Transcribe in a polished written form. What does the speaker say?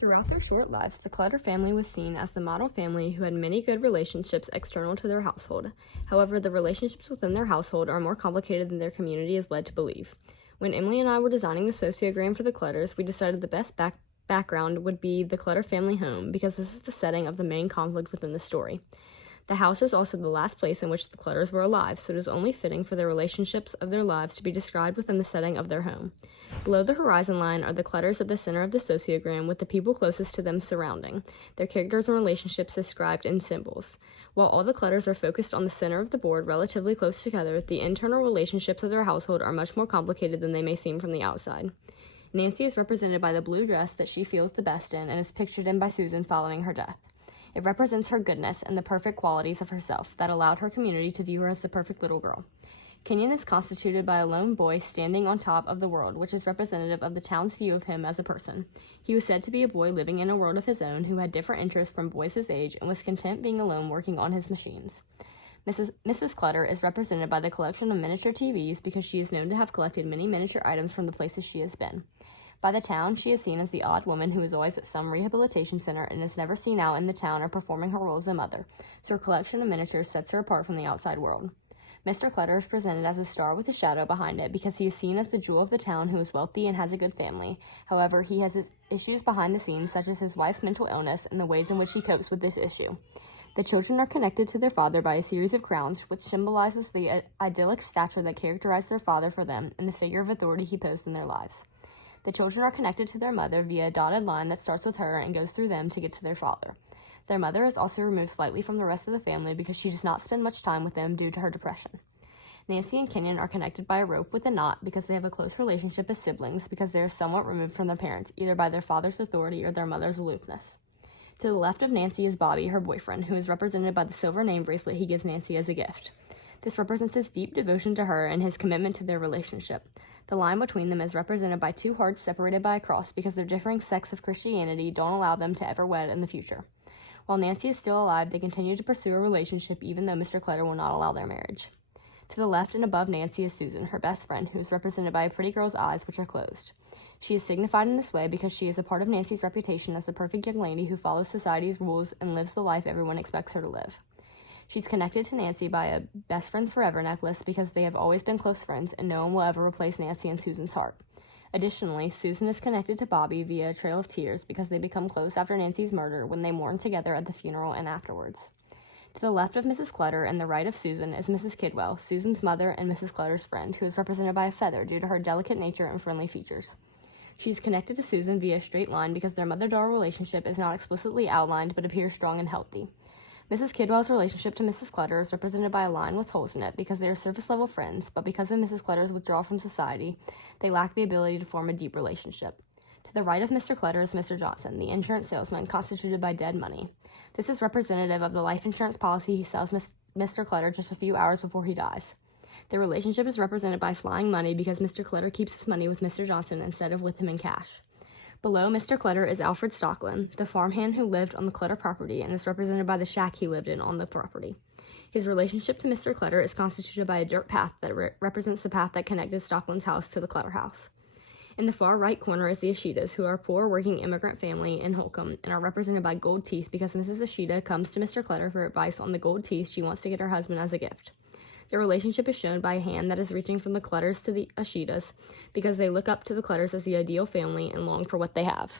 Throughout their short lives, the Clutter family was seen as the model family who had many good relationships external to their household. However, the relationships within their household are more complicated than their community is led to believe. When Emily and I were designing the sociogram for the Clutters, we decided the best background would be the Clutter family home because this is the setting of the main conflict within the story. The house is also the last place in which the Clutters were alive, so it is only fitting for the relationships of their lives to be described within the setting of their home. Below the horizon line are the Clutters at the center of the sociogram, with the people closest to them surrounding, their characters and relationships described in symbols. While all the Clutters are focused on the center of the board relatively close together, the internal relationships of their household are much more complicated than they may seem from the outside. Nancy is represented by the blue dress that she feels the best in and is pictured in by Susan following her death. It represents her goodness and the perfect qualities of herself that allowed her community to view her as the perfect little girl. Kenyon is constituted by a lone boy standing on top of the world, which is representative of the town's view of him as a person. He was said to be a boy living in a world of his own who had different interests from boys his age and was content being alone working on his machines. Mrs. Clutter is represented by the collection of miniature TVs because she is known to have collected many miniature items from the places she has been. By the town, she is seen as the odd woman who is always at some rehabilitation center and is never seen out in the town or performing her role as a mother, so her collection of miniatures sets her apart from the outside world. Mr. Clutter is presented as a star with a shadow behind it because he is seen as the jewel of the town who is wealthy and has a good family. However, he has issues behind the scenes, such as his wife's mental illness and the ways in which he copes with this issue. The children are connected to their father by a series of crowns, which symbolizes the idyllic stature that characterized their father for them and the figure of authority he posed in their lives. The children are connected to their mother via a dotted line that starts with her and goes through them to get to their father. Their mother is also removed slightly from the rest of the family because she does not spend much time with them due to her depression. Nancy and Kenyon are connected by a rope with a knot because they have a close relationship as siblings because they are somewhat removed from their parents, either by their father's authority or their mother's aloofness. To the left of Nancy is Bobby, her boyfriend, who is represented by the silver name bracelet he gives Nancy as a gift. This represents his deep devotion to her and his commitment to their relationship. The line between them is represented by two hearts separated by a cross because their differing sects of Christianity don't allow them to ever wed in the future. While Nancy is still alive, they continue to pursue a relationship even though Mr. Clutter will not allow their marriage. To the left and above Nancy is Susan, her best friend, who is represented by a pretty girl's eyes, which are closed. She is signified in this way because she is a part of Nancy's reputation as the perfect young lady who follows society's rules and lives the life everyone expects her to live. She's connected to Nancy by a best friends forever necklace because they have always been close friends and no one will ever replace Nancy in Susan's heart. Additionally, Susan is connected to Bobby via a trail of tears because they become close after Nancy's murder when they mourn together at the funeral and afterwards. To the left of Mrs. Clutter and the right of Susan is Mrs. Kidwell, Susan's mother and Mrs. Clutter's friend, who is represented by a feather due to her delicate nature and friendly features. She is connected to Susan via a straight line because their mother-daughter relationship is not explicitly outlined but appears strong and healthy. Mrs. Kidwell's relationship to Mrs. Clutter is represented by a line with holes in it because they are surface-level friends, but because of Mrs. Clutter's withdrawal from society, they lack the ability to form a deep relationship. To the right of Mr. Clutter is Mr. Johnson, the insurance salesman constituted by dead money. This is representative of the life insurance policy he sells Mr. Clutter just a few hours before he dies. The relationship is represented by flying money because Mr. Clutter keeps his money with Mr. Johnson instead of with him in cash. Below Mr. Clutter is Alfred Stockland, the farmhand who lived on the Clutter property and is represented by the shack he lived in on the property. His relationship to Mr. Clutter is constituted by a dirt path that represents the path that connected Stockland's house to the Clutter house. In the far right corner is the Ashitas, who are a poor working immigrant family in Holcomb and are represented by gold teeth because Mrs. Ashita comes to Mr. Clutter for advice on the gold teeth she wants to get her husband as a gift. Their relationship is shown by a hand that is reaching from the Clutters to the Ashitas because they look up to the Clutters as the ideal family and long for what they have.